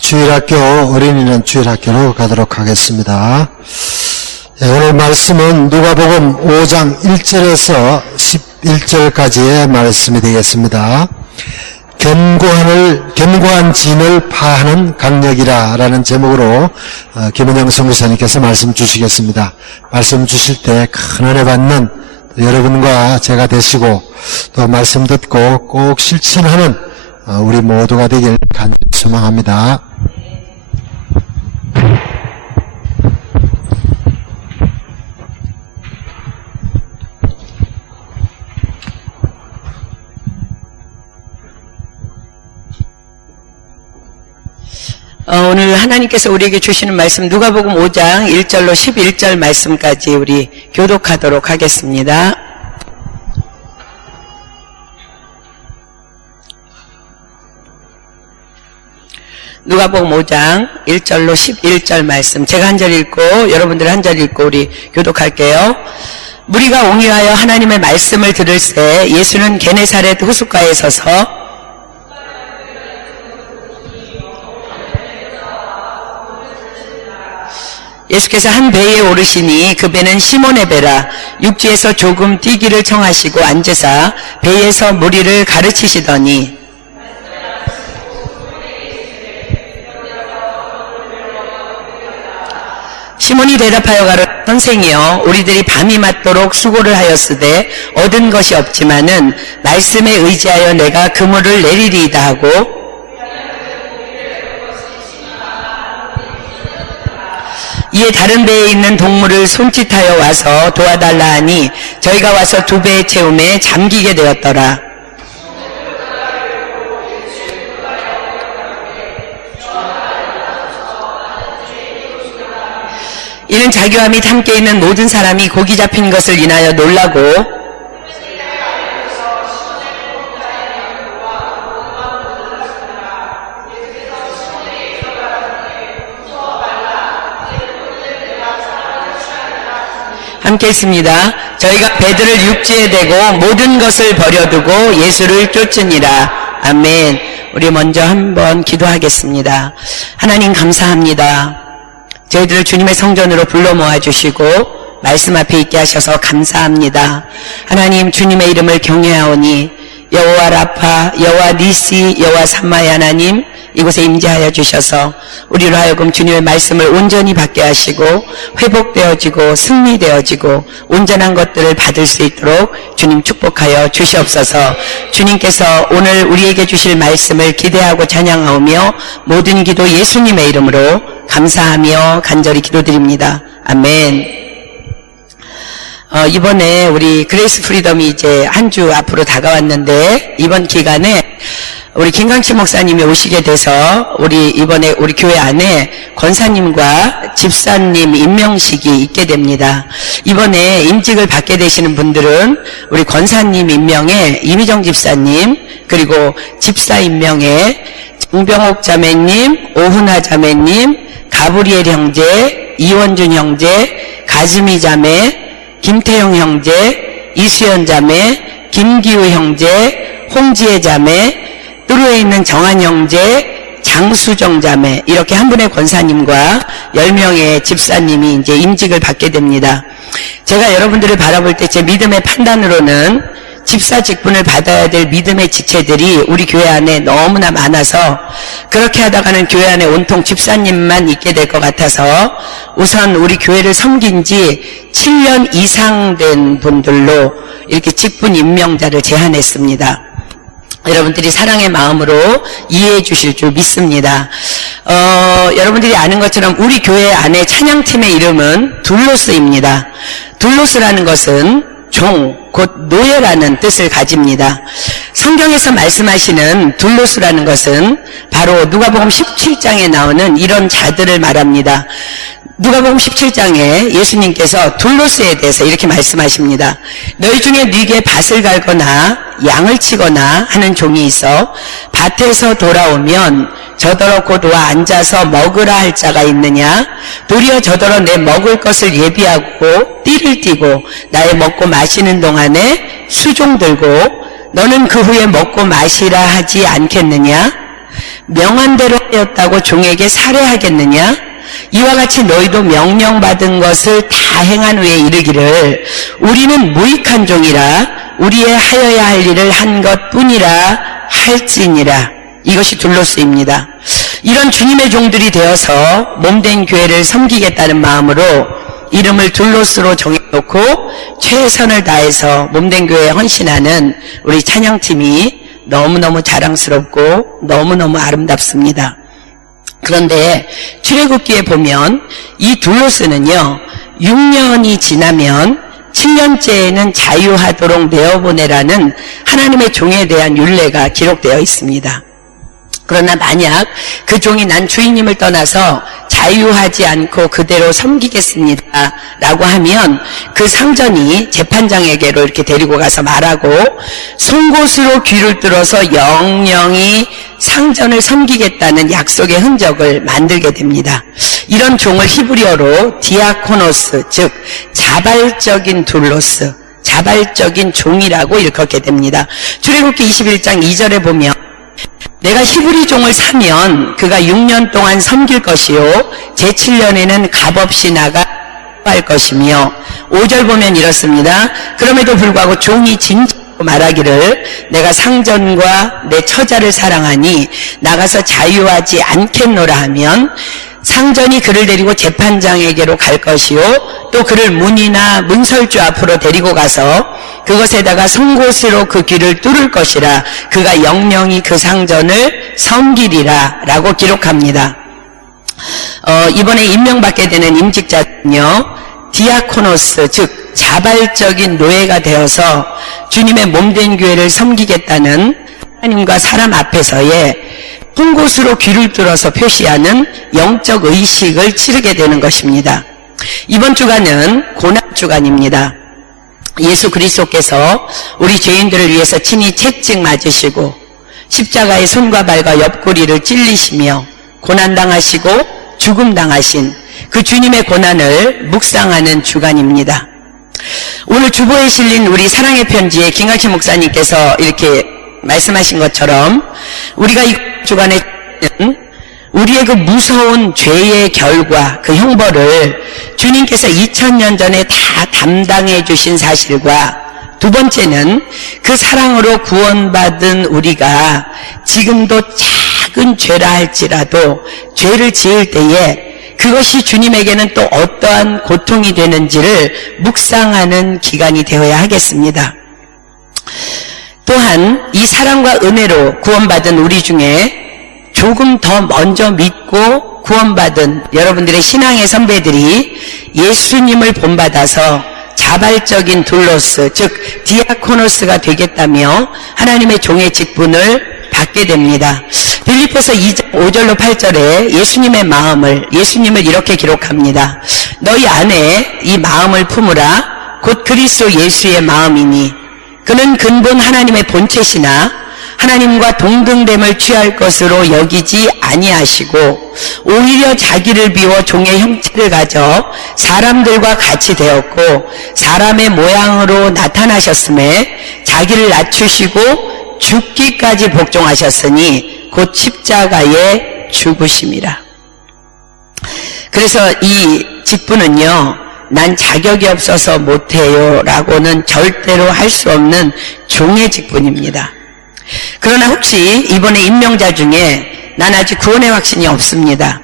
주일학교 어린이는 주일학교로 가도록 하겠습니다. 오늘 말씀은 누가복음 5장 1절에서 11절까지의 말씀이 되겠습니다. 견고한 진을 파하는 강력이라 라는 제목으로 김은영 선교사님께서 말씀 주시겠습니다. 말씀 주실 때 큰 은혜 받는 여러분과 제가 되시고 또 말씀 듣고 꼭 실천하는 우리 모두가 되길 간절히 소망합니다. 오늘 하나님께서 우리에게 주시는 말씀 누가복음 5장 1절로 11절 말씀까지 우리 교독하도록 하겠습니다. 누가복음 5장 1절로 11절 말씀, 제가 한 절 읽고 여러분들 한 절 읽고 우리 교독할게요. 무리가 옹이하여 하나님의 말씀을 들을새 예수는 게네사렛 호숫가에 서서 예수께서 한 배에 오르시니 그 배는 시몬의 배라. 육지에서 조금 뛰기를 청하시고 앉으사 배에서 무리를 가르치시더니 시몬이 대답하여 가로되 선생이여 우리들이 밤이 맞도록 수고를 하였으되 얻은 것이 없지만은 말씀에 의지하여 내가 그물을 내리리이다 하고 이에 다른 배에 있는 동물을 손짓하여 와서 도와달라 하니 저희가 와서 두 배의 채움에 잠기게 되었더라. 이는 자기와 및 함께 있는 모든 사람이 고기 잡힌 것을 인하여 놀라고 함께 했습니다. 저희가 배들을 육지에 대고 모든 것을 버려두고 예수를 쫓으니라. 아멘. 우리 먼저 한번 기도하겠습니다. 하나님 감사합니다. 저희들을 주님의 성전으로 불러 모아주시고 말씀 앞에 있게 하셔서 감사합니다. 하나님 주님의 이름을 경외하오니 여호와 라파, 여호와 니시, 여호와 삼마의 하나님 이곳에 임재하여 주셔서 우리로 하여금 주님의 말씀을 온전히 받게 하시고 회복되어지고 승리되어지고 온전한 것들을 받을 수 있도록 주님 축복하여 주시옵소서. 주님께서 오늘 우리에게 주실 말씀을 기대하고 찬양하오며 모든 기도 예수님의 이름으로 감사하며 간절히 기도드립니다. 아멘. 이번에 우리 그레이스 프리덤이 이제 한 주 앞으로 다가왔는데 이번 기간에 우리 김강치 목사님이 오시게 돼서 우리 이번에 우리 교회 안에 권사님과 집사님 임명식이 있게 됩니다. 이번에 임직을 받게 되시는 분들은 우리 권사님 임명에 이미정 집사님, 그리고 집사 임명에 정병옥 자매님, 오훈아 자매님, 가브리엘 형제, 이원준 형제, 가즈미 자매, 김태영 형제, 이수연 자매, 김기우 형제, 홍지혜 자매, 뚜루에 있는 정한 형제, 장수정 자매, 이렇게 한 분의 권사님과 10명의 집사님이 이제 임직을 받게 됩니다. 제가 여러분들을 바라볼 때 제 믿음의 판단으로는 집사 직분을 받아야 될 믿음의 지체들이 우리 교회 안에 너무나 많아서 그렇게 하다가는 교회 안에 온통 집사님만 있게 될 것 같아서 우선 우리 교회를 섬긴 지 7년 이상 된 분들로 이렇게 직분 임명자를 제안했습니다. 여러분들이 사랑의 마음으로 이해해 주실 줄 믿습니다. 여러분들이 아는 것처럼 우리 교회 안에 찬양팀의 이름은 둘로스입니다. 둘로스라는 것은 종, 곧 노예라는 뜻을 가집니다. 성경에서 말씀하시는 둘로스라는 것은 바로 누가복음 17장에 나오는 이런 자들을 말합니다. 누가복음 17장에 예수님께서 둘로스에 대해서 이렇게 말씀하십니다. 너희 중에 네게 밭을 갈거나 양을 치거나 하는 종이 있어 밭에서 돌아오면 저더러 곧 와 앉아서 먹으라 할 자가 있느냐? 도리어 저더러 내 먹을 것을 예비하고 띠를 띠고 나의 먹고 마시는 동안에 수종 들고 너는 그 후에 먹고 마시라 하지 않겠느냐? 명한 대로 하였다고 종에게 살해하겠느냐? 이와 같이 너희도 명령받은 것을 다 행한 후에 이르기를 우리는 무익한 종이라 우리의 하여야 할 일을 한 것뿐이라 할지니라. 이것이 둘로스입니다. 이런 주님의 종들이 되어서 몸된 교회를 섬기겠다는 마음으로 이름을 둘로스로 정해놓고 최선을 다해서 몸된 교회에 헌신하는 우리 찬양팀이 너무너무 자랑스럽고 너무너무 아름답습니다. 그런데 출애굽기에 보면 이 둘로스는요 6년이 지나면 7년째에는 자유하도록 내어보내라는 하나님의 종에 대한 율례가 기록되어 있습니다. 그러나 만약 그 종이 난 주인님을 떠나서 자유하지 않고 그대로 섬기겠습니다 라고 하면 그 상전이 재판장에게로 이렇게 데리고 가서 말하고 송곳으로 귀를 뚫어서 영영이 상전을 섬기겠다는 약속의 흔적을 만들게 됩니다. 이런 종을 히브리어로 디아코노스, 즉 자발적인 둘로스, 자발적인 종이라고 일컫게 됩니다. 출애굽기 21장 2절에 보면 내가 히브리 종을 사면 그가 6년 동안 섬길 것이요 제7년에는 값없이 나가 할 것이며 5절 보면 이렇습니다. 그럼에도 불구하고 종이 진짜로 말하기를 내가 상전과 내 처자를 사랑하니 나가서 자유하지 않겠노라 하면 상전이 그를 데리고 재판장에게로 갈 것이요 또 그를 문이나 문설주 앞으로 데리고 가서 그것에다가 송곳으로 그 귀를 뚫을 것이라 그가 영영이 그 상전을 섬기리라 라고 기록합니다. 이번에 임명받게 되는 임직자는요 디아코노스 즉 자발적인 노예가 되어서 주님의 몸된 교회를 섬기겠다는 하나님과 사람 앞에서의 송곳으로 귀를 뚫어서 표시하는 영적 의식을 치르게 되는 것입니다. 이번 주간은 고난주간입니다. 예수 그리스도께서 우리 죄인들을 위해서 친히 채찍 맞으시고 십자가의 손과 발과 옆구리를 찔리시며 고난당하시고 죽음당하신 그 주님의 고난을 묵상하는 주간입니다. 오늘 주보에 실린 우리 사랑의 편지에 김강치 목사님께서 이렇게 말씀하신 것처럼 우리가 이 주간에 우리의 그 무서운 죄의 결과 그 형벌을 주님께서 2000년 전에 다 담당해 주신 사실과 두 번째는 그 사랑으로 구원받은 우리가 지금도 작은 죄라 할지라도 죄를 지을 때에 그것이 주님에게는 또 어떠한 고통이 되는지를 묵상하는 기간이 되어야 하겠습니다. 또한 이 사랑과 은혜로 구원받은 우리 중에 조금 더 먼저 믿고 구원받은 여러분들의 신앙의 선배들이 예수님을 본받아서 자발적인 둘로스 즉 디아코노스가 되겠다며 하나님의 종의 직분을 받게 됩니다. 빌립보서 2장 5절로 8절에 예수님을 이렇게 기록합니다. 너희 안에 이 마음을 품으라 곧 그리스도 예수의 마음이니 그는 근본 하나님의 본체시나 하나님과 동등됨을 취할 것으로 여기지 아니하시고 오히려 자기를 비워 종의 형체를 가져 사람들과 같이 되었고 사람의 모양으로 나타나셨음에 자기를 낮추시고 죽기까지 복종하셨으니 곧 십자가에 죽으심이라. 그래서 이 직분은요 난 자격이 없어서 못해요 라고는 절대로 할 수 없는 종의 직분입니다. 그러나 혹시 이번에 임명자 중에 난 아직 구원의 확신이 없습니다.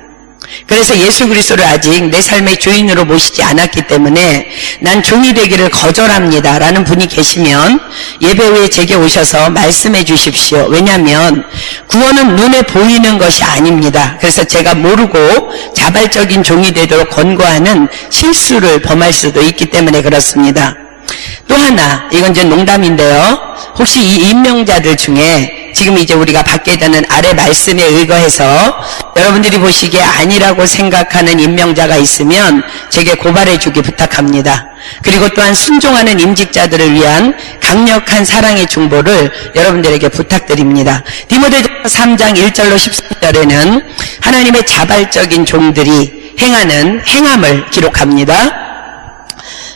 그래서 예수 그리스도를 아직 내 삶의 주인으로 모시지 않았기 때문에 난 종이 되기를 거절합니다 라는 분이 계시면 예배 후에 제게 오셔서 말씀해 주십시오. 왜냐하면 구원은 눈에 보이는 것이 아닙니다. 그래서 제가 모르고 자발적인 종이 되도록 권고하는 실수를 범할 수도 있기 때문에 그렇습니다. 또 하나, 이건 이제 농담인데요. 혹시 이 임명자들 중에 지금 이제 우리가 받게 되는 아래 말씀에 의거해서 여러분들이 보시기에 아니라고 생각하는 임명자가 있으면 제게 고발해 주기 부탁합니다. 그리고 또한 순종하는 임직자들을 위한 강력한 사랑의 중보를 여러분들에게 부탁드립니다. 디모데전서 3장 1절로 13절에는 하나님의 자발적인 종들이 행하는 행함을 기록합니다.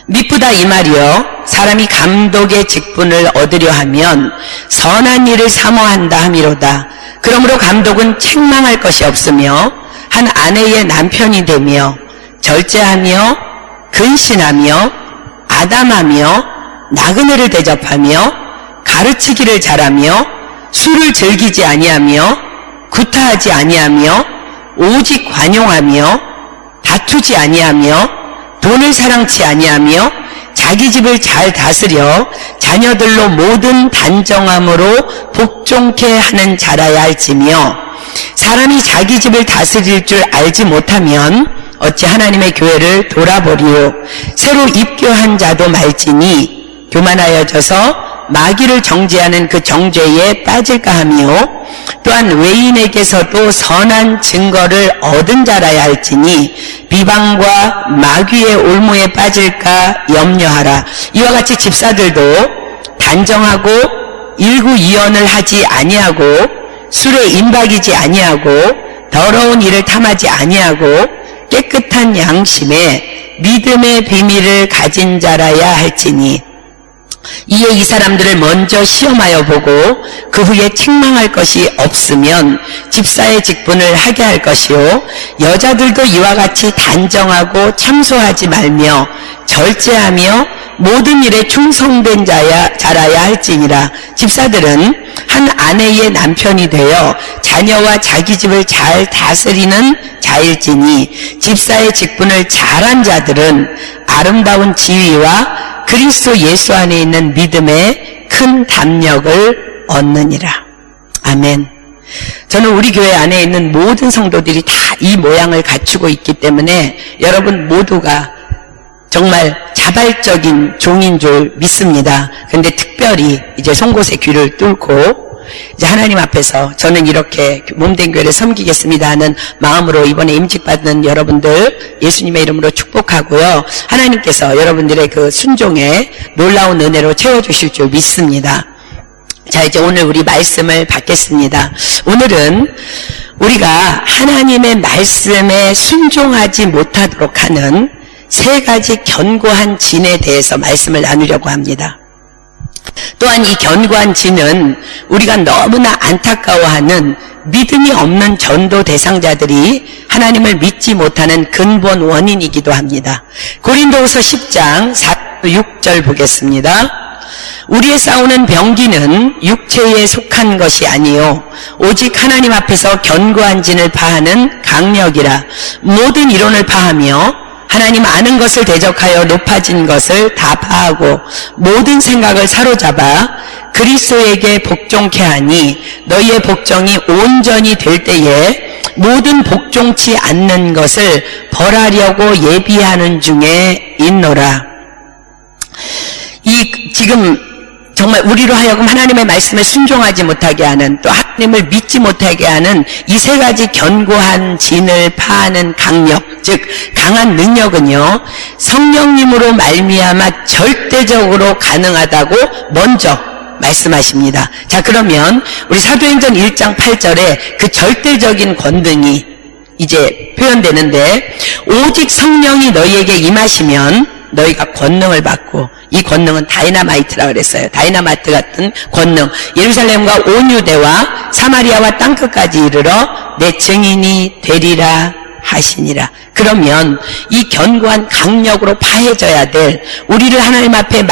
미쁘다 이 말이요 사람이 감독의 직분을 얻으려 하면 선한 일을 사모한다 함이로다. 그러므로 감독은 책망할 것이 없으며 한 아내의 남편이 되며 절제하며 근신하며 아담하며 나그네를 대접하며 가르치기를 잘하며 술을 즐기지 아니하며 구타하지 아니하며 오직 관용하며 다투지 아니하며 돈을 사랑치 아니하며 자기 집을 잘 다스려 자녀들로 모든 단정함으로 복종케 하는 자라야 할지며 사람이 자기 집을 다스릴 줄 알지 못하면 어찌 하나님의 교회를 돌아보리요. 새로 입교한 자도 말지니 교만하여져서 마귀를 정죄하는 그 정죄에 빠질까 하며 또한 외인에게서도 선한 증거를 얻은 자라야 할지니 비방과 마귀의 올무에 빠질까 염려하라. 이와 같이 집사들도 단정하고 일구이언을 하지 아니하고 술에 임박이지 아니하고 더러운 일을 탐하지 아니하고 깨끗한 양심에 믿음의 비밀을 가진 자라야 할지니 이에 이 사람들을 먼저 시험하여 보고 그 후에 책망할 것이 없으면 집사의 직분을 하게 할 것이요 여자들도 이와 같이 단정하고 참소하지 말며 절제하며 모든 일에 충성된 자라야 할지니라. 집사들은 한 아내의 남편이 되어 자녀와 자기 집을 잘 다스리는 자일지니 집사의 직분을 잘한 자들은 아름다운 지위와 그리스도 예수 안에 있는 믿음에 큰 담력을 얻느니라. 아멘. 저는 우리 교회 안에 있는 모든 성도들이 다 이 모양을 갖추고 있기 때문에 여러분 모두가 정말 자발적인 종인 줄 믿습니다. 그런데 특별히 이제 송곳의 귀를 뚫고 이제 하나님 앞에서 저는 이렇게 몸된 교회를 섬기겠습니다 하는 마음으로 이번에 임직받는 여러분들 예수님의 이름으로 축복하고요. 하나님께서 여러분들의 그 순종에 놀라운 은혜로 채워주실 줄 믿습니다. 자, 이제 오늘 우리 말씀을 받겠습니다. 오늘은 우리가 하나님의 말씀에 순종하지 못하도록 하는 세 가지 견고한 진에 대해서 말씀을 나누려고 합니다. 또한 이 견고한 진은 우리가 너무나 안타까워하는 믿음이 없는 전도 대상자들이 하나님을 믿지 못하는 근본 원인이기도 합니다. 고린도후서 10장 4-6절 보겠습니다. 우리의 싸우는 병기는 육체에 속한 것이 아니요 오직 하나님 앞에서 견고한 진을 파하는 강력이라. 모든 이론을 파하며 하나님 아는 것을 대적하여 높아진 것을 다 파하고 모든 생각을 사로잡아 그리스도에게 복종케 하니 너희의 복종이 온전히 될 때에 모든 복종치 않는 것을 벌하려고 예비하는 중에 있노라. 지금 정말 우리로 하여금 하나님의 말씀에 순종하지 못하게 하는, 또 하나님을 믿지 못하게 하는 이 세 가지 견고한 진을 파하는 강력, 즉 강한 능력은요, 성령님으로 말미암아 절대적으로 가능하다고 먼저 말씀하십니다. 자, 그러면 우리 사도행전 1장 8절에 그 절대적인 권능이 이제 표현되는데, 오직 성령이 너희에게 임하시면 너희가 권능을 받고, 이 권능은 다이너마이트라 그랬어요. 다이너마이트 같은 권능. 예루살렘과 온 유대와 사마리아와 땅끝까지 이르러 내 증인이 되리라 하시니라. 그러면 이 견고한 강력으로 파해져야 될, 우리를 하나님 앞에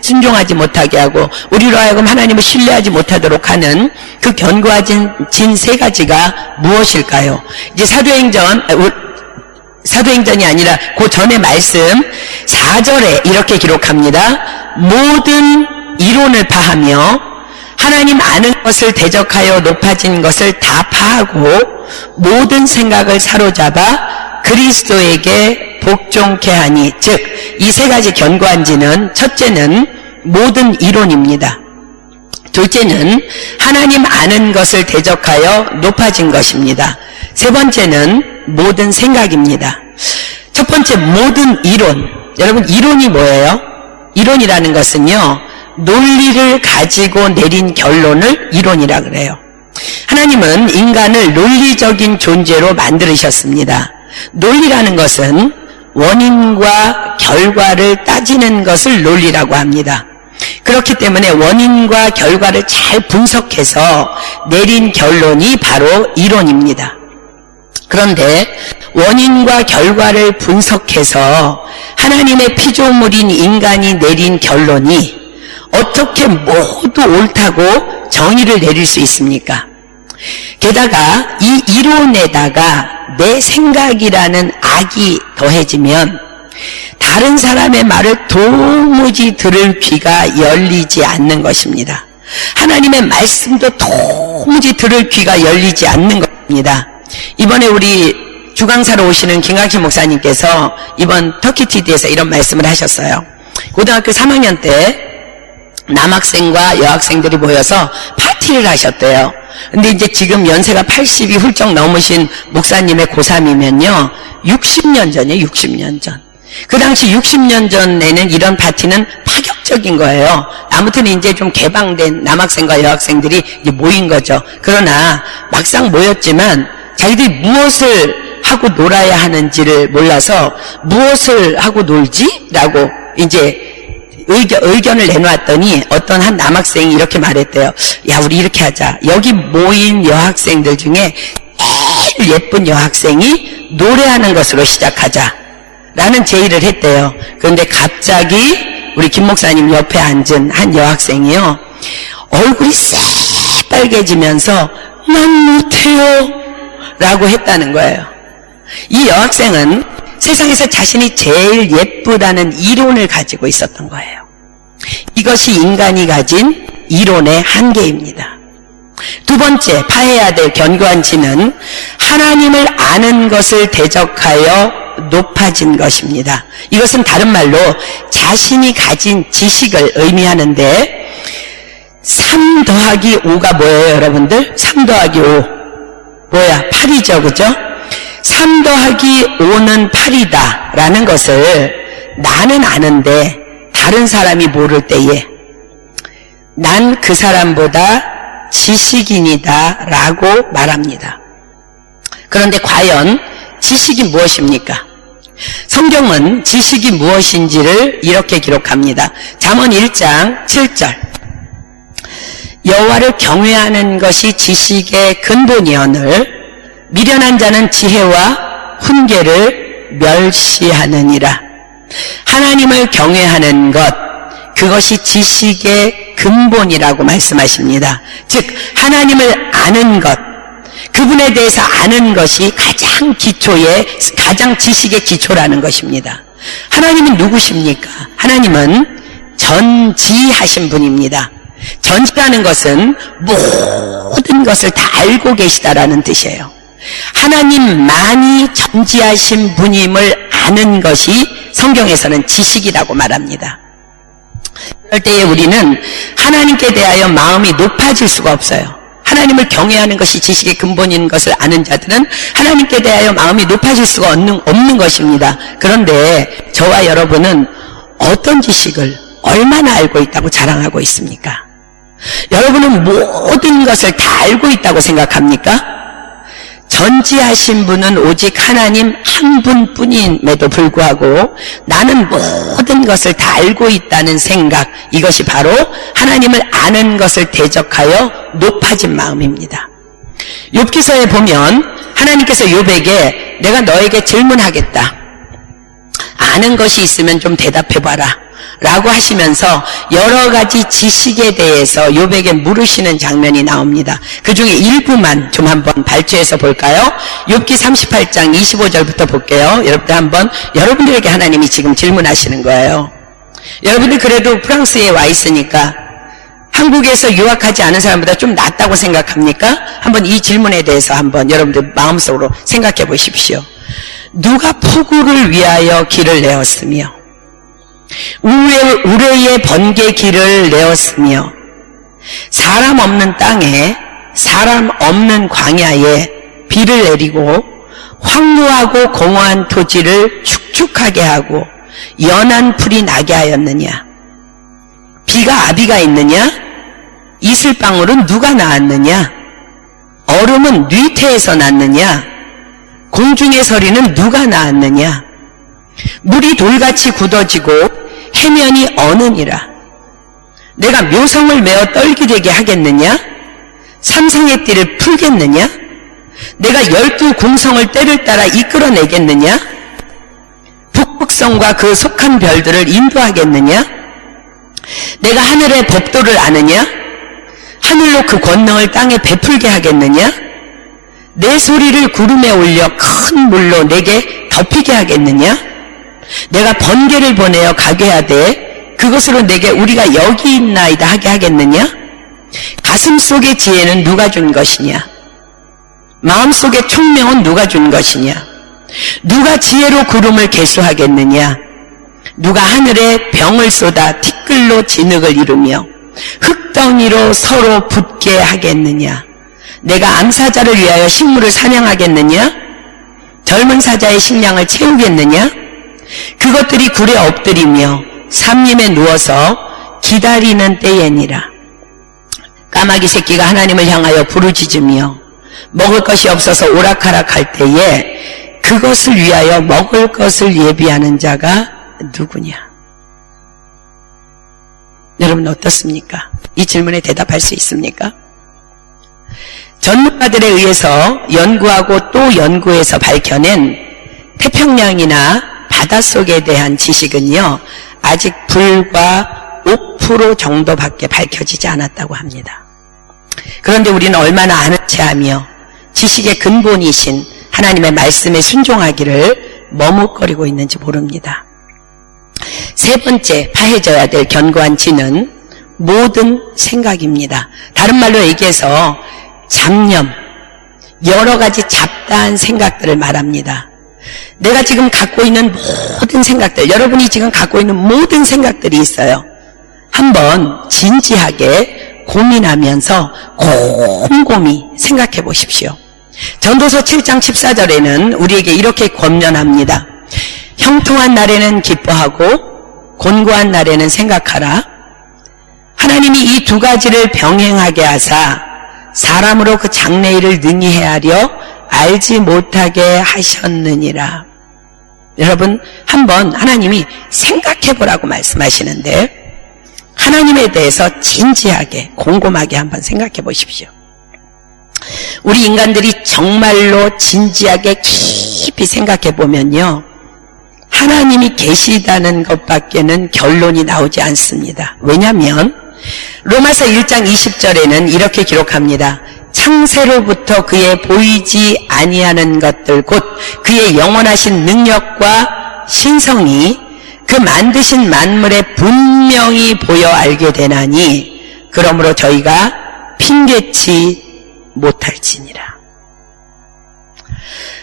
순종하지 못하게 하고 우리로 하여금 하나님을 신뢰하지 못하도록 하는 그 견고해진 진 세 가지가 무엇일까요? 이제 사도행전이 아니라 그 전의 말씀 4절에 이렇게 기록합니다. 모든 이론을 파하며 하나님 아는 것을 대적하여 높아진 것을 다 파하고 모든 생각을 사로잡아 그리스도에게 복종케 하니. 즉, 이 세 가지 견고한 지는, 첫째는 모든 이론입니다. 둘째는 하나님 아는 것을 대적하여 높아진 것입니다. 세 번째는 모든 생각입니다. 첫 번째, 모든 이론. 여러분, 이론이 뭐예요? 이론이라는 것은요, 논리를 가지고 내린 결론을 이론이라 그래요. 하나님은 인간을 논리적인 존재로 만들으셨습니다. 논리라는 것은 원인과 결과를 따지는 것을 논리라고 합니다. 그렇기 때문에 원인과 결과를 잘 분석해서 내린 결론이 바로 이론입니다. 그런데 원인과 결과를 분석해서 하나님의 피조물인 인간이 내린 결론이 어떻게 모두 옳다고 정의를 내릴 수 있습니까? 게다가 이 이론에다가 내 생각이라는 악이 더해지면 다른 사람의 말을 도무지 들을 귀가 열리지 않는 것입니다. 하나님의 말씀도 도무지 들을 귀가 열리지 않는 것입니다. 이번에 우리 주강사로 오시는 김강식 목사님께서 이번 터키티드에서 이런 말씀을 하셨어요. 고등학교 3학년 때 남학생과 여학생들이 모여서 파티를 하셨대요. 근데 이제 지금 연세가 80이 훌쩍 넘으신 목사님의 고3이면요 60년 전이에요. 60년 전. 그 당시 60년 전에는 이런 파티는 파격적인 거예요. 아무튼 이제 좀 개방된 남학생과 여학생들이 이제 모인 거죠. 그러나 막상 모였지만 자기들이 무엇을 하고 놀아야 하는지를 몰라서 무엇을 하고 놀지? 라고 이제 의견을 내놓았더니 어떤 한 남학생이 이렇게 말했대요. 야, 우리 이렇게 하자. 여기 모인 여학생들 중에 제일 예쁜 여학생이 노래하는 것으로 시작하자. 라는 제의를 했대요. 그런데 갑자기 우리 김 목사님 옆에 앉은 한 여학생이요. 얼굴이 새빨개지면서 난 못해요. 라고 했다는 거예요. 이 여학생은 세상에서 자신이 제일 예쁘다는 이론을 가지고 있었던 거예요. 이것이 인간이 가진 이론의 한계입니다. 두 번째 파해야 될 견고한 지는 하나님을 아는 것을 대적하여 높아진 것입니다. 이것은 다른 말로 자신이 가진 지식을 의미하는데 3 더하기 5가 뭐예요, 여러분들? 3 더하기 5 뭐야? 8이죠, 그죠? 3 더하기 5는 8이다 라는 것을 나는 아는데 다른 사람이 모를 때에 난 그 사람보다 지식인이다 라고 말합니다. 그런데 과연 지식이 무엇입니까? 성경은 지식이 무엇인지를 이렇게 기록합니다. 잠언 1장 7절 여호와를 경외하는 것이 지식의 근본이오늘 미련한 자는 지혜와 훈계를 멸시하느니라. 하나님을 경외하는 것, 그것이 지식의 근본이라고 말씀하십니다. 즉 하나님을 아는 것, 그분에 대해서 아는 것이 가장 지식의 기초라는 것입니다. 하나님은 누구십니까? 하나님은 전지하신 분입니다. 전지라는 것은 모든 것을 다 알고 계시다라는 뜻이에요. 하나님만이 전지하신 분임을 아는 것이 성경에서는 지식이라고 말합니다. 그럴 때에 우리는 하나님께 대하여 마음이 높아질 수가 없어요. 하나님을 경외하는 것이 지식의 근본인 것을 아는 자들은 하나님께 대하여 마음이 높아질 수가 없는 것입니다. 그런데 저와 여러분은 어떤 지식을 얼마나 알고 있다고 자랑하고 있습니까? 여러분은 모든 것을 다 알고 있다고 생각합니까? 전지하신 분은 오직 하나님 한 분뿐임에도 불구하고 나는 모든 것을 다 알고 있다는 생각, 이것이 바로 하나님을 아는 것을 대적하여 높아진 마음입니다. 욥기서에 보면 하나님께서 욥에게 내가 너에게 질문하겠다. 아는 것이 있으면 좀 대답해봐라 라고 하시면서 여러 가지 지식에 대해서 욥에게 물으시는 장면이 나옵니다. 그 중에 일부만 좀 한번 발췌해서 볼까요? 욥기 38장 25절부터 볼게요. 여러분들에게 하나님이 지금 질문하시는 거예요. 여러분들 그래도 프랑스에 와 있으니까 한국에서 유학하지 않은 사람보다 좀 낫다고 생각합니까? 한번 이 질문에 대해서 한번 여러분들 마음속으로 생각해 보십시오. 누가 폭우를 위하여 길을 내었으며 우레의 번개 길을 내었으며 사람 없는 땅에 사람 없는 광야에 비를 내리고 황무하고 공허한 토지를 축축하게 하고 연한 풀이 나게 하였느냐? 비가 아비가 있느냐? 이슬방울은 누가 낳았느냐? 얼음은 뉘태에서 났느냐? 공중의 서리는 누가 낳았느냐? 물이 돌같이 굳어지고 해면이 어느니라. 내가 묘성을 메어 떨게 되게 하겠느냐? 삼성의 띠를 풀겠느냐? 내가 12궁성을 때를 따라 이끌어내겠느냐? 북극성과 그 속한 별들을 인도하겠느냐? 내가 하늘의 법도를 아느냐? 하늘로 그 권능을 땅에 베풀게 하겠느냐? 내 소리를 구름에 올려 큰 물로 내게 덮이게 하겠느냐? 내가 번개를 보내어 가게 하되 그것으로 내게 우리가 여기 있나이다 하게 하겠느냐? 가슴 속의 지혜는 누가 준 것이냐? 마음속의 총명은 누가 준 것이냐? 누가 지혜로 구름을 계수하겠느냐? 누가 하늘에 병을 쏟아 티끌로 진흙을 이루며 흙덩이로 서로 붙게 하겠느냐? 내가 암사자를 위하여 식물을 사냥하겠느냐? 젊은 사자의 식량을 채우겠느냐? 그것들이 굴에 엎드리며 삼림에 누워서 기다리는 때에니라. 까마귀 새끼가 하나님을 향하여 부르짖으며 먹을 것이 없어서 오락가락할 때에 그것을 위하여 먹을 것을 예비하는 자가 누구냐? 여러분 어떻습니까? 이 질문에 대답할 수 있습니까? 전문가들에 의해서 연구하고 또 연구해서 밝혀낸 태평양이나 바닷속에 대한 지식은요, 아직 불과 5% 정도밖에 밝혀지지 않았다고 합니다. 그런데 우리는 얼마나 아는 체하며 지식의 근본이신 하나님의 말씀에 순종하기를 머뭇거리고 있는지 모릅니다. 세 번째 파헤져야 될 견고한 지는 모든 생각입니다. 다른 말로 얘기해서 잡념, 여러 가지 잡다한 생각들을 말합니다. 내가 지금 갖고 있는 모든 생각들, 여러분이 지금 갖고 있는 모든 생각들이 있어요. 한번 진지하게 고민하면서 곰곰이 생각해 보십시오. 전도서 7장 14절에는 우리에게 이렇게 권면합니다. 형통한 날에는 기뻐하고 곤고한 날에는 생각하라. 하나님이 이 두 가지를 병행하게 하사 사람으로 그 장래일을 능히 헤아려 알지 못하게 하셨느니라. 여러분 한번 하나님이 생각해 보라고 말씀하시는데 하나님에 대해서 진지하게 곰곰하게 한번 생각해 보십시오. 우리 인간들이 정말로 진지하게 깊이 생각해 보면요, 하나님이 계시다는 것밖에는 결론이 나오지 않습니다. 왜냐하면 로마서 1장 20절에는 이렇게 기록합니다. 창세로부터 그의 보이지 아니하는 것들 곧 그의 영원하신 능력과 신성이 그 만드신 만물에 분명히 보여 알게 되나니 그러므로 저희가 핑계치 못할지니라.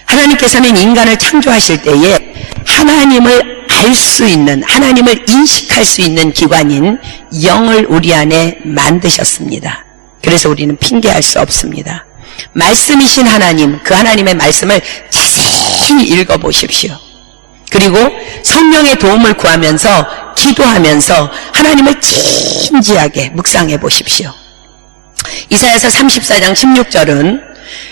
하나님께서는 인간을 창조하실 때에 하나님을 알 수 있는, 하나님을 인식할 수 있는 기관인 영을 우리 안에 만드셨습니다. 그래서 우리는 핑계할 수 없습니다. 말씀이신 하나님, 그 하나님의 말씀을 자세히 읽어보십시오. 그리고 성령의 도움을 구하면서 기도하면서 하나님을 진지하게 묵상해 보십시오. 이사야서 34장 16절은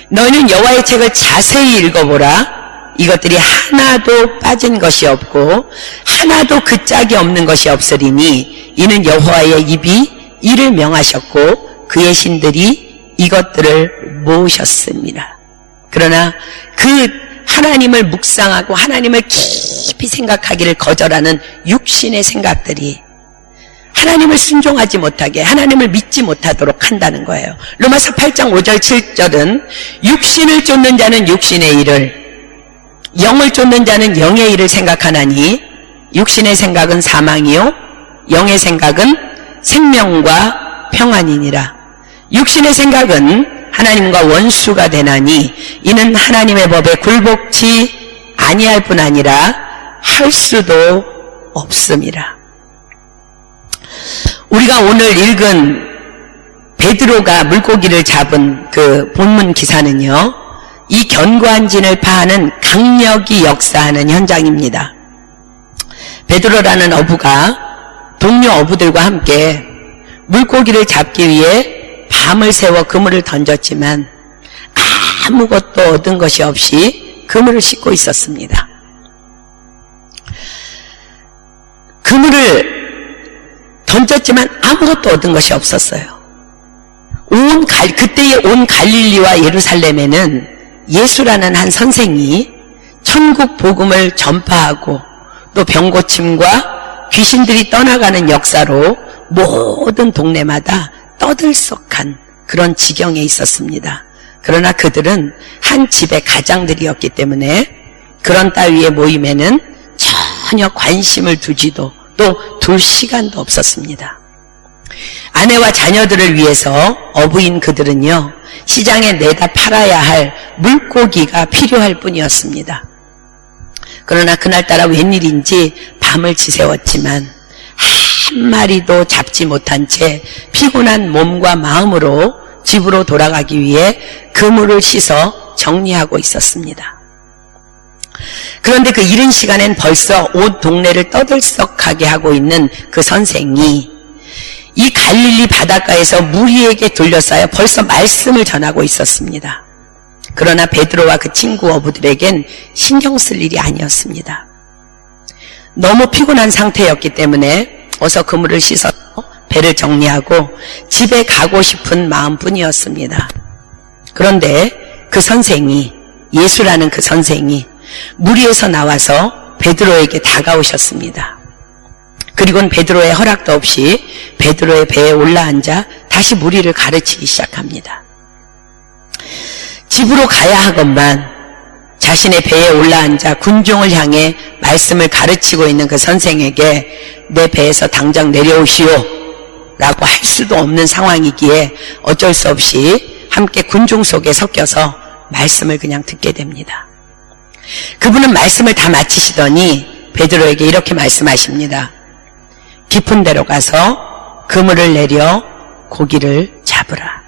너희는 여호와의 책을 자세히 읽어보라. 이것들이 하나도 빠진 것이 없고 하나도 그 짝이 없는 것이 없으리니 이는 여호와의 입이 이를 명하셨고 그의 신들이 이것들을 모으셨습니다. 그러나 그 하나님을 묵상하고 하나님을 깊이 생각하기를 거절하는 육신의 생각들이 하나님을 순종하지 못하게, 하나님을 믿지 못하도록 한다는 거예요. 로마서 8장 5절 7절은 육신을 쫓는 자는 육신의 일을, 영을 쫓는 자는 영의 일을 생각하나니 육신의 생각은 사망이요 영의 생각은 생명과 평안이니라. 육신의 생각은 하나님과 원수가 되나니 이는 하나님의 법에 굴복치 아니할 뿐 아니라 할 수도 없음이라. 우리가 오늘 읽은 베드로가 물고기를 잡은 그 본문 기사는요, 이 견고한 진을 파하는 강력이 역사하는 현장입니다. 베드로라는 어부가 동료 어부들과 함께 물고기를 잡기 위해 밤을 새워 그물을 던졌지만 아무것도 얻은 것이 없이 그물을 싣고 있었습니다. 그물을 던졌지만 아무것도 얻은 것이 없었어요. 그때의 온 갈릴리와 예루살렘에는 예수라는 한 선생이 천국 복음을 전파하고 또 병고침과 귀신들이 떠나가는 역사로 모든 동네마다 떠들썩한 그런 지경에 있었습니다. 그러나 그들은 한 집의 가장들이었기 때문에 그런 따위의 모임에는 전혀 관심을 두지도 또 둘 시간도 없었습니다. 아내와 자녀들을 위해서 어부인 그들은요, 시장에 내다 팔아야 할 물고기가 필요할 뿐이었습니다. 그러나 그날따라 웬일인지 밤을 지새웠지만 한 마리도 잡지 못한 채 피곤한 몸과 마음으로 집으로 돌아가기 위해 그물을 씻어 정리하고 있었습니다. 그런데 그 이른 시간엔 벌써 온 동네를 떠들썩하게 하고 있는 그 선생이 이 갈릴리 바닷가에서 무리에게 둘러싸여 벌써 말씀을 전하고 있었습니다. 그러나 베드로와 그 친구 어부들에겐 신경 쓸 일이 아니었습니다. 너무 피곤한 상태였기 때문에 어서 그물을 씻어 배를 정리하고 집에 가고 싶은 마음뿐이었습니다. 그런데 그 선생이, 예수라는 그 선생이 무리에서 나와서 베드로에게 다가오셨습니다. 그리고는 베드로의 허락도 없이 베드로의 배에 올라앉아 다시 무리를 가르치기 시작합니다. 집으로 가야 하건만 자신의 배에 올라앉아 군중을 향해 말씀을 가르치고 있는 그 선생에게 내 배에서 당장 내려오시오 라고 할 수도 없는 상황이기에 어쩔 수 없이 함께 군중 속에 섞여서 말씀을 그냥 듣게 됩니다. 그분은 말씀을 다 마치시더니 베드로에게 이렇게 말씀하십니다. 깊은 데로 가서 그물을 내려 고기를 잡으라.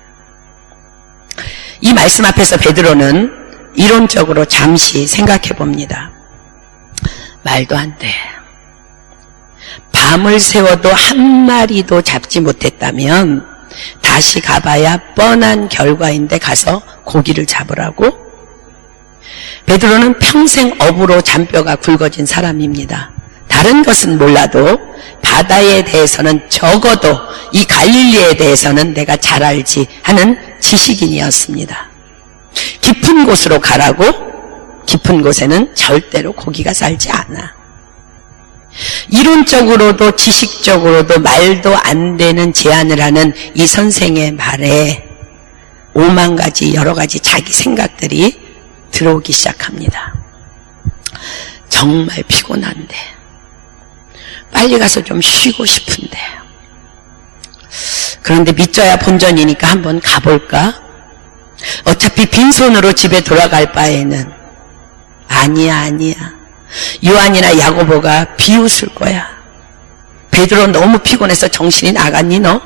이 말씀 앞에서 베드로는 이론적으로 잠시 생각해 봅니다. 말도 안 돼. 밤을 새워도 한 마리도 잡지 못했다면 다시 가봐야 뻔한 결과인데 가서 고기를 잡으라고? 베드로는 평생 어부로 잔뼈가 굵어진 사람입니다. 다른 것은 몰라도 바다에 대해서는 적어도 이 갈릴리에 대해서는 내가 잘 알지 하는 지식인이었습니다. 깊은 곳으로 가라고? 깊은 곳에는 절대로 고기가 살지 않아. 이론적으로도 지식적으로도 말도 안 되는 제안을 하는 이 선생의 말에 5만 가지 여러 가지 자기 생각들이 들어오기 시작합니다. 정말 피곤한데 빨리 가서 좀 쉬고 싶은데 그런데 믿져야 본전이니까 한번 가볼까? 어차피 빈손으로 집에 돌아갈 바에는 아니야 요한이나 야고보가 비웃을 거야. 베드로 너무 피곤해서 정신이 나갔니 너?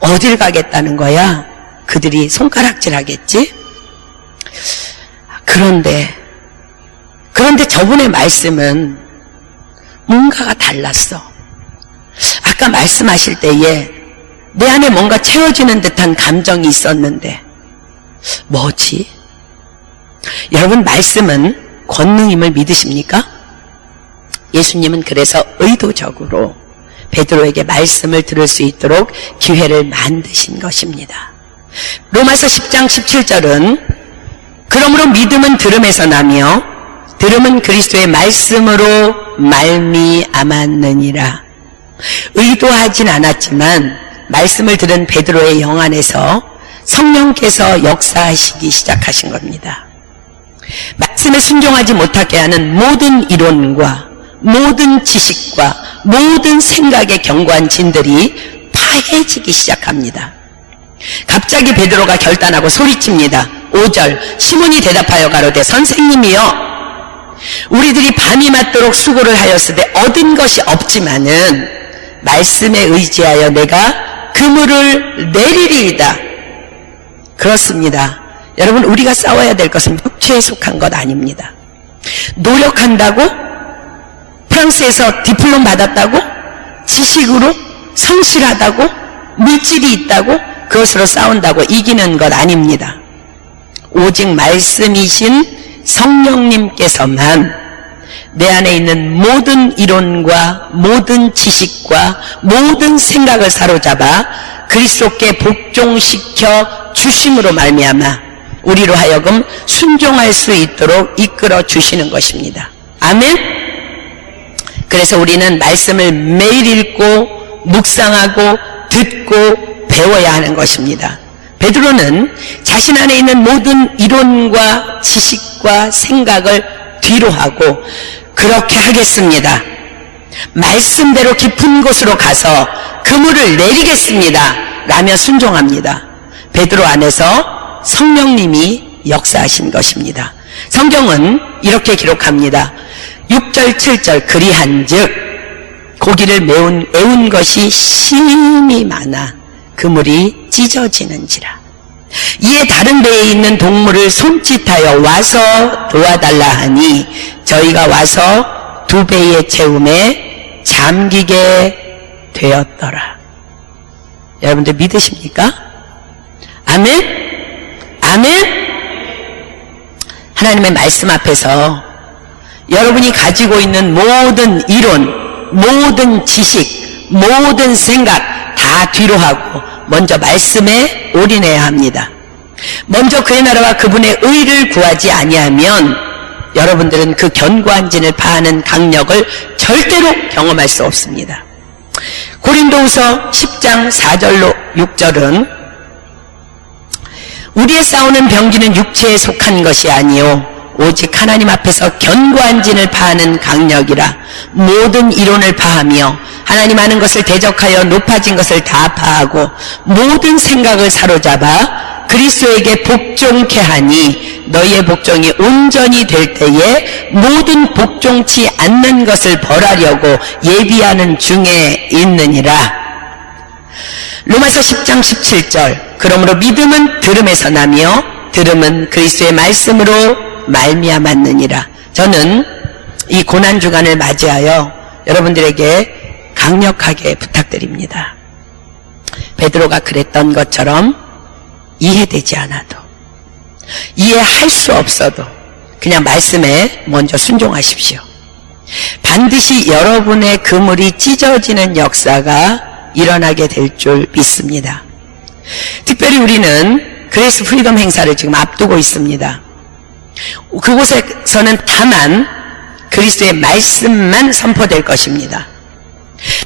어딜 가겠다는 거야? 그들이 손가락질 하겠지? 그런데 저분의 말씀은 뭔가가 달랐어. 아까 말씀하실 때에 내 안에 뭔가 채워지는 듯한 감정이 있었는데 뭐지? 여러분, 말씀은 권능임을 믿으십니까? 예수님은 그래서 의도적으로 베드로에게 말씀을 들을 수 있도록 기회를 만드신 것입니다. 로마서 10장 17절은 그러므로 믿음은 들음에서 나며 들음은 그리스도의 말씀으로 말미암았느니라. 의도하진 않았지만 말씀을 들은 베드로의 영 안에서 성령께서 역사하시기 시작하신 겁니다. 말씀에 순종하지 못하게 하는 모든 이론과 모든 지식과 모든 생각의 견고한 진들이 파해지기 시작합니다. 갑자기 베드로가 결단하고 소리칩니다. 5절 시몬이 대답하여 가로되 선생님이여 우리들이 밤이 맞도록 수고를 하였으되 얻은 것이 없지만은 말씀에 의지하여 내가 그물을 내리리이다. 그렇습니다. 여러분, 우리가 싸워야 될 것은 육체에 속한 것 아닙니다. 노력한다고? 프랑스에서 디플롬 받았다고? 지식으로? 성실하다고? 물질이 있다고? 그것으로 싸운다고 이기는 것 아닙니다. 오직 말씀이신 성령님께서만 내 안에 있는 모든 이론과 모든 지식과 모든 생각을 사로잡아 그리스도께 복종시켜 주심으로 말미암아 우리로 하여금 순종할 수 있도록 이끌어 주시는 것입니다. 아멘. 그래서 우리는 말씀을 매일 읽고 묵상하고 듣고 배워야 하는 것입니다. 베드로는 자신 안에 있는 모든 이론과 지식과 생각을 뒤로 하고 그렇게 하겠습니다. 말씀대로 깊은 곳으로 가서 그물을 내리겠습니다. 라며 순종합니다. 베드로 안에서 성령님이 역사하신 것입니다. 성경은 이렇게 기록합니다. 6절 7절 그리한즉 고기를 애운 것이 심히 많아 그물이 찢어지는지라. 이에 다른 배에 있는 동물을 손짓하여 와서 도와달라 하니 저희가 와서 두 배의 채움에 잠기게 되었더라. 여러분들 믿으십니까? 아멘? 아멘? 하나님의 말씀 앞에서 여러분이 가지고 있는 모든 이론, 모든 지식, 모든 생각 다 뒤로 하고 먼저 말씀에 올인해야 합니다. 먼저 그의 나라와 그분의 의를 구하지 아니하면 여러분들은 그 견고한 진을 파하는 강력을 절대로 경험할 수 없습니다. 고린도후서 10장 4절로 6절은 우리의 싸우는 병기는 육체에 속한 것이 아니요 오직 하나님 앞에서 견고한 진을 파하는 강력이라. 모든 이론을 파하며 하나님 아는 것을 대적하여 높아진 것을 다 파하고 모든 생각을 사로잡아 그리스도에게 복종케 하니 너희의 복종이 온전히 될 때에 모든 복종치 않는 것을 벌하려고 예비하는 중에 있느니라. 로마서 10장 17절 그러므로 믿음은 들음에서 나며 들음은 그리스도의 말씀으로 말미암았느니라. 저는 이 고난주간을 맞이하여 여러분들에게 강력하게 부탁드립니다. 베드로가 그랬던 것처럼 이해되지 않아도 이해할 수 없어도 그냥 말씀에 먼저 순종하십시오. 반드시 여러분의 그물이 찢어지는 역사가 일어나게 될 줄 믿습니다. 특별히 우리는 그레이스 프리덤 행사를 지금 앞두고 있습니다. 그곳에서는 다만 그리스도의 말씀만 선포될 것입니다.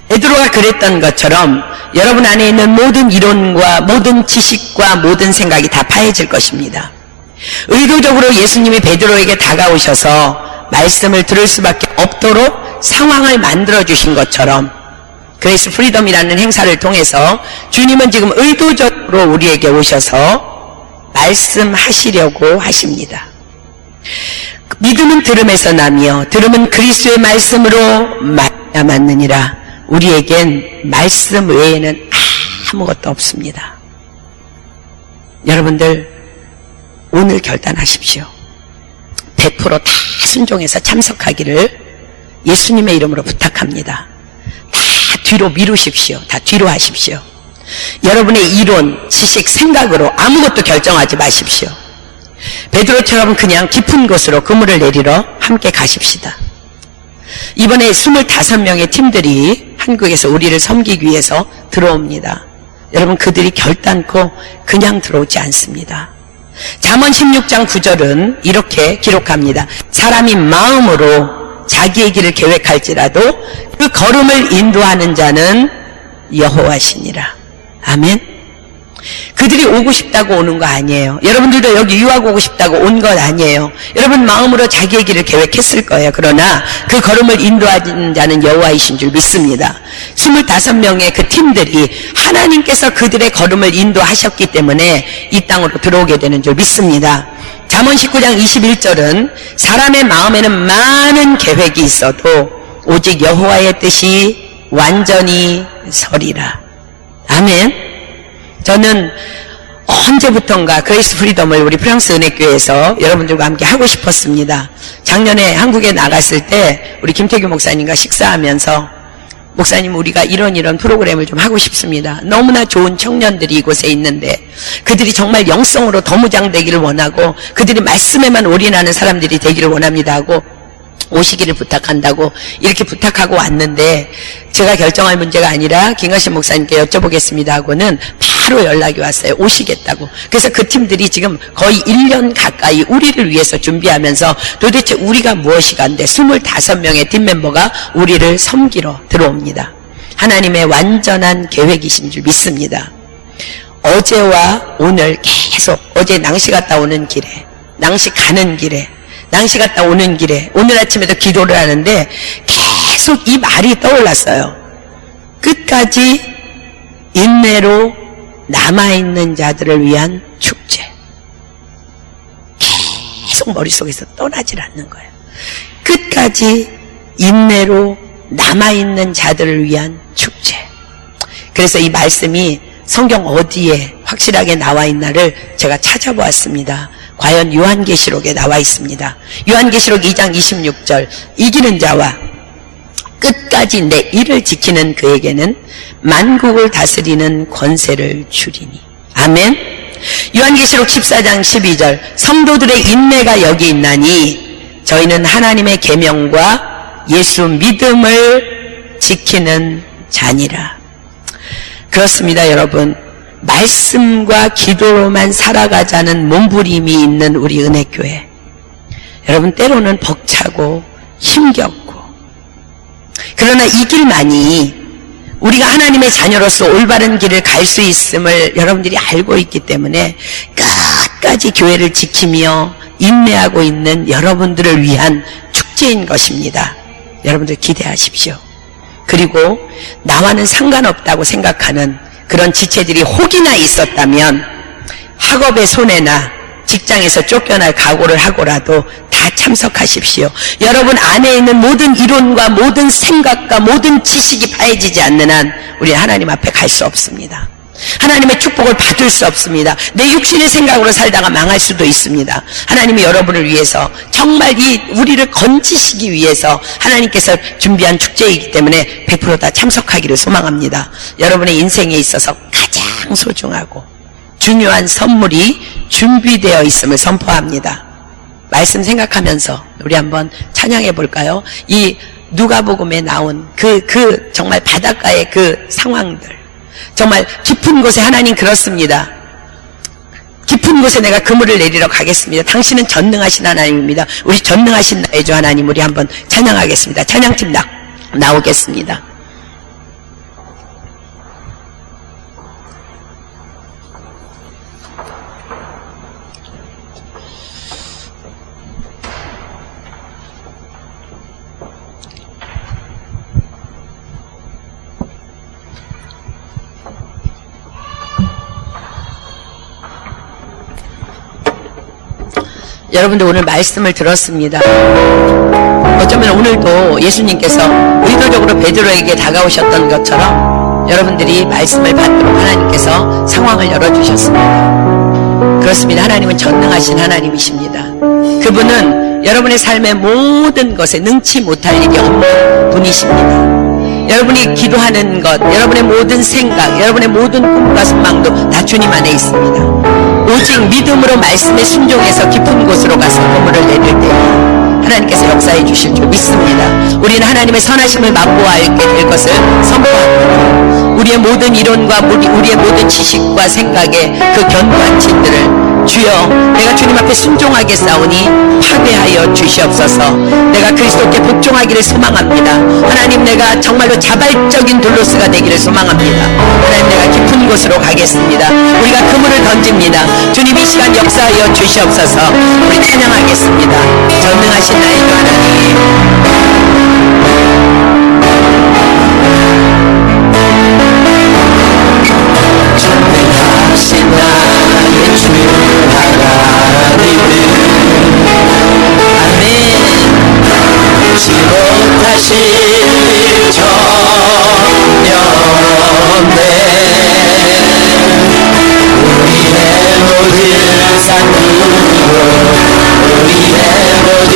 베드로가 그랬던 것처럼 여러분 안에 있는 모든 이론과 모든 지식과 모든 생각이 다 파해질 것입니다. 의도적으로 예수님이 베드로에게 다가오셔서 말씀을 들을 수밖에 없도록 상황을 만들어주신 것처럼 그레이스 프리덤이라는 행사를 통해서 주님은 지금 의도적으로 우리에게 오셔서 말씀하시려고 하십니다. 믿음은 들음에서 나며 들음은 그리스도의 말씀으로 말미암았느니라. 우리에겐 말씀 외에는 아무것도 없습니다. 여러분들 오늘 결단하십시오. 100% 다 순종해서 참석하기를 예수님의 이름으로 부탁합니다. 다 뒤로 미루십시오. 다 뒤로 하십시오. 여러분의 이론, 지식, 생각으로 아무것도 결정하지 마십시오. 베드로처럼 그냥 깊은 곳으로 그물을 내리러 함께 가십시다. 이번에 25명의 팀들이 한국에서 우리를 섬기기 위해서 들어옵니다. 여러분 그들이 결단코 그냥 들어오지 않습니다. 잠언 16장 9절은 이렇게 기록합니다. 사람이 마음으로 자기의 길을 계획할지라도 그 걸음을 인도하는 자는 여호와시니라. 아멘. 그들이 오고 싶다고 오는 거 아니에요. 여러분들도 여기 유학 오고 싶다고 온 것 아니에요. 여러분 마음으로 자기의 길을 계획했을 거예요. 그러나 그 걸음을 인도하는 자는 여호와이신 줄 믿습니다. 25명의 그 팀들이 하나님께서 그들의 걸음을 인도하셨기 때문에 이 땅으로 들어오게 되는 줄 믿습니다. 잠언 19장 21절은 사람의 마음에는 많은 계획이 있어도 오직 여호와의 뜻이 완전히 서리라. 아멘. 저는 언제부턴가 그레이스 프리덤을 우리 프랑스 은혜교회에서 여러분들과 함께 하고 싶었습니다. 작년에 한국에 나갔을 때 우리 김태규 목사님과 식사하면서 목사님 우리가 이런 프로그램을 좀 하고 싶습니다. 너무나 좋은 청년들이 이곳에 있는데 그들이 정말 영성으로 더 무장되기를 원하고 그들이 말씀에만 올인하는 사람들이 되기를 원합니다 하고 오시기를 부탁한다고 이렇게 부탁하고 왔는데 제가 결정할 문제가 아니라 김강식 목사님께 여쭤보겠습니다 하고는 바로 연락이 왔어요. 오시겠다고. 그래서 그 팀들이 지금 거의 1년 가까이 우리를 위해서 준비하면서 도대체 우리가 무엇이 간데 25명의 팀 멤버가 우리를 섬기러 들어옵니다. 하나님의 완전한 계획이신 줄 믿습니다. 어제와 오늘 계속 어제 낭시 갔다 오는 길에 낭시 가는 길에 낭시 갔다 오는 길에 오늘 아침에도 기도를 하는데 계속 이 말이 떠올랐어요. 끝까지 인내로 남아있는 자들을 위한 축제. 계속 머릿속에서 떠나질 않는 거예요. 끝까지 인내로 남아있는 자들을 위한 축제. 그래서 이 말씀이 성경 어디에 확실하게 나와 있나를 제가 찾아보았습니다. 과연 요한계시록에 나와 있습니다. 요한계시록 2장 26절 이기는 자와 끝까지 내 일을 지키는 그에게는 만국을 다스리는 권세를 주리니. 아멘. 요한계시록 14장 12절 성도들의 인내가 여기 있나니 저희는 하나님의 계명과 예수 믿음을 지키는 자니라. 그렇습니다, 여러분. 말씀과 기도로만 살아가자는 몸부림이 있는 우리 은혜교회. 여러분, 때로는 벅차고 힘겹고 그러나 이 길만이 우리가 하나님의 자녀로서 올바른 길을 갈 수 있음을 여러분들이 알고 있기 때문에 끝까지 교회를 지키며 인내하고 있는 여러분들을 위한 축제인 것입니다. 여러분들 기대하십시오. 그리고 나와는 상관없다고 생각하는 그런 지체들이 혹이나 있었다면 학업의 손해나 직장에서 쫓겨날 각오를 하고라도 다 참석하십시오. 여러분 안에 있는 모든 이론과 모든 생각과 모든 지식이 파해지지 않는 한 우리는 하나님 앞에 갈 수 없습니다. 하나님의 축복을 받을 수 없습니다. 내 육신의 생각으로 살다가 망할 수도 있습니다. 하나님이 여러분을 위해서 정말 이 우리를 건지시기 위해서 하나님께서 준비한 축제이기 때문에 100% 다 참석하기를 소망합니다. 여러분의 인생에 있어서 가장 소중하고 중요한 선물이 준비되어 있음을 선포합니다. 말씀 생각하면서 우리 한번 찬양해 볼까요? 이 누가복음에 나온 그 정말 바닷가의 그 상황들, 정말 깊은 곳에 하나님 그렇습니다. 깊은 곳에 내가 그물을 내리러 가겠습니다. 당신은 전능하신 하나님입니다. 우리 전능하신 나의 주 하나님, 우리 한번 찬양하겠습니다. 찬양팀 나오겠습니다. 여러분들 오늘 말씀을 들었습니다. 어쩌면 오늘도 예수님께서 의도적으로 베드로에게 다가오셨던 것처럼 여러분들이 말씀을 받도록 하나님께서 상황을 열어주셨습니다. 그렇습니다. 하나님은 전능하신 하나님이십니다. 그분은 여러분의 삶의 모든 것에 능치 못할 일이 없는 분이십니다. 여러분이 기도하는 것, 여러분의 모든 생각, 여러분의 모든 꿈과 소망도 다 주님 안에 있습니다. 오직 믿음으로 말씀에 순종해서 깊은 곳으로 가서 그물을 내릴 때 하나님께서 역사해 주실 줄 믿습니다. 우리는 하나님의 선하심을 맛보아야 될 것을 선포합니다. 우리의 모든 이론과 우리의 모든 지식과 생각의 그 견고한 진들을 주여 내가 주님 앞에 순종하게 싸우니 파괴하여 주시옵소서. 내가 그리스도께 복종하기를 소망합니다. 하나님, 내가 정말로 자발적인 둘로스가 되기를 소망합니다. 하나님, 내가 깊은 곳으로 가겠습니다. 우리가 그물을 던집니다. 주님 이 시간 역사하여 주시옵소서. 우리 찬양하겠습니다. 전능하신 나의 주 하나님, 전능하신 나의 주 하나님은 아멘. 지못하신 전념네 우리의 모든 상으로 우리의 모든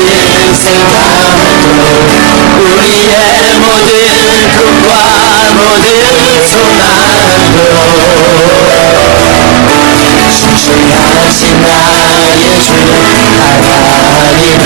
생각으로 우리의 모든 꿈과 모든 소망으로 신실하신 나의 주 하나님은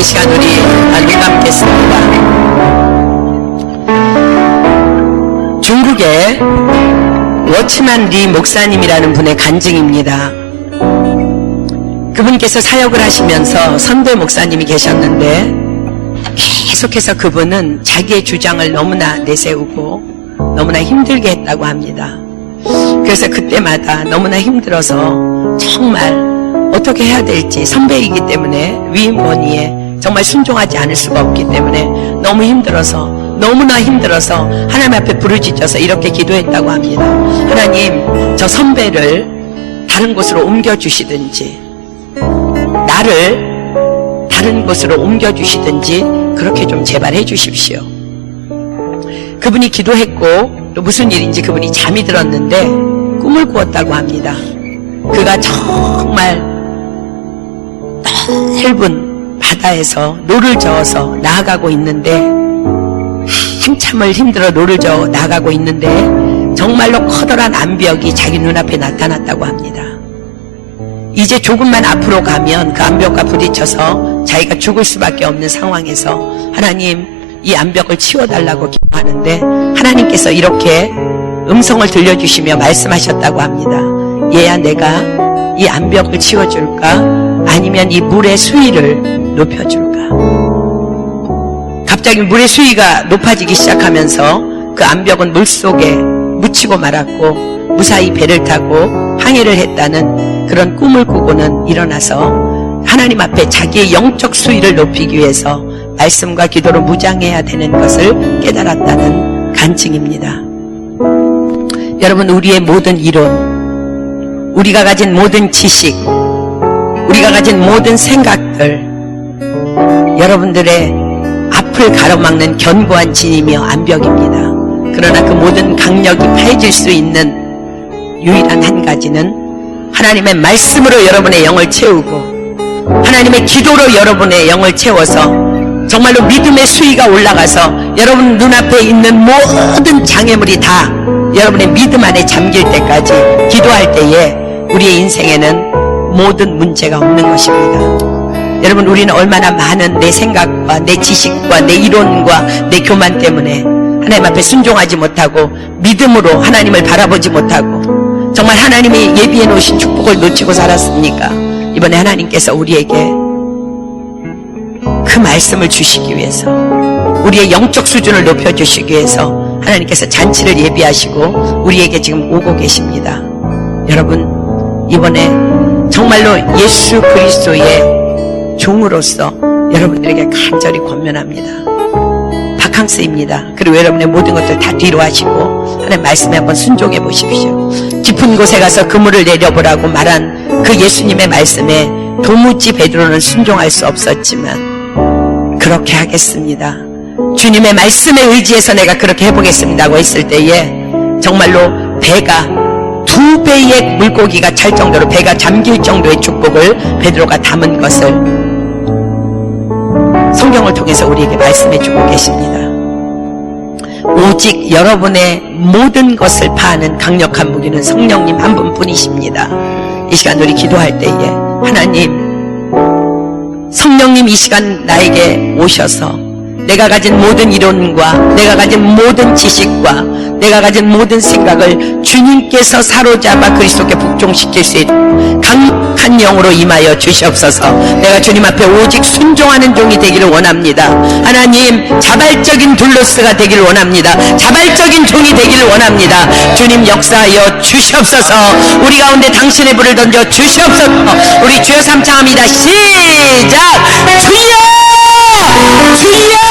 이 시간 우리 눈 감겠습니다. 중국의 워치만 리 목사님이라는 분의 간증입니다. 그분께서 사역을 하시면서 선배 목사님이 계셨는데 계속해서 그분은 자기의 주장을 너무나 내세우고 너무나 힘들게 했다고 합니다. 그래서 그때마다 너무나 힘들어서 정말 어떻게 해야 될지, 선배이기 때문에 위임권위에 정말 순종하지 않을 수가 없기 때문에 너무 힘들어서, 너무나 힘들어서 하나님 앞에 부르짖어서 이렇게 기도했다고 합니다. 하나님, 저 선배를 다른 곳으로 옮겨주시든지 나를 다른 곳으로 옮겨주시든지 그렇게 좀 제발 해주십시오. 그분이 기도했고 또 무슨 일인지 그분이 잠이 들었는데 꿈을 꾸었다고 합니다. 그가 정말 넓은 바다에서 노를 저어서 나아가고 있는데, 한참을 힘들어 노를 저어 나아가고 있는데 정말로 커다란 암벽이 자기 눈앞에 나타났다고 합니다. 이제 조금만 앞으로 가면 그 암벽과 부딪혀서 자기가 죽을 수밖에 없는 상황에서 하나님, 이 암벽을 치워달라고 기도하는데 하나님께서 이렇게 음성을 들려주시며 말씀하셨다고 합니다. 얘야, 내가 이 암벽을 치워줄까? 아니면 이 물의 수위를 높여줄까? 갑자기 물의 수위가 높아지기 시작하면서 그 암벽은 물속에 묻히고 말았고 무사히 배를 타고 항해를 했다는 그런 꿈을 꾸고는 일어나서 하나님 앞에 자기의 영적 수위를 높이기 위해서 말씀과 기도로 무장해야 되는 것을 깨달았다는 간증입니다. 여러분, 우리의 모든 이론, 우리가 가진 모든 지식, 우리가 가진 모든 생각들, 여러분들의 앞을 가로막는 견고한 진이며 암벽입니다. 그러나 그 모든 강력이 파해질 수 있는 유일한 한 가지는 하나님의 말씀으로 여러분의 영을 채우고 하나님의 기도로 여러분의 영을 채워서 정말로 믿음의 수위가 올라가서 여러분 눈앞에 있는 모든 장애물이 다 여러분의 믿음 안에 잠길 때까지 기도할 때에 우리의 인생에는 모든 문제가 없는 것입니다. 여러분, 우리는 얼마나 많은 내 생각과 내 지식과 내 이론과 내 교만 때문에 하나님 앞에 순종하지 못하고 믿음으로 하나님을 바라보지 못하고 정말 하나님이 예비해 놓으신 축복을 놓치고 살았습니까? 이번에 하나님께서 우리에게 그 말씀을 주시기 위해서, 우리의 영적 수준을 높여주시기 위해서 하나님께서 잔치를 예비하시고 우리에게 지금 오고 계십니다. 여러분, 이번에 정말로 예수 그리스도의 종으로서 여러분들에게 간절히 권면합니다. 바캉스입니다. 그리고 여러분의 모든 것들 다 뒤로 하시고 하나님 말씀에 한번 순종해 보십시오. 깊은 곳에 가서 그물을 내려보라고 말한 그 예수님의 말씀에 도무지 베드로는 순종할 수 없었지만 그렇게 하겠습니다. 주님의 말씀에 의지해서 내가 그렇게 해보겠습니다고 했을 때에 정말로 배가 2배의 물고기가 찰 정도로, 배가 잠길 정도의 축복을 베드로가 담은 것을 성경을 통해서 우리에게 말씀해 주고 계십니다. 오직 여러분의 모든 것을 파하는 강력한 무기는 성령님 한 분뿐이십니다. 이 시간 우리 기도할 때에 하나님, 성령님 이 시간 나에게 오셔서 내가 가진 모든 이론과 내가 가진 모든 지식과 내가 가진 모든 생각을 주님께서 사로잡아 그리스도께 복종시킬 수 있는 강력한 영으로 임하여 주시옵소서. 내가 주님 앞에 오직 순종하는 종이 되기를 원합니다. 하나님, 자발적인 둘로스가 되기를 원합니다. 자발적인 종이 되기를 원합니다. 주님 역사하여 주시옵소서. 우리 가운데 당신의 불을 던져 주시옵소서. 우리 주여 삼창합니다. 시작! 주여! 주여!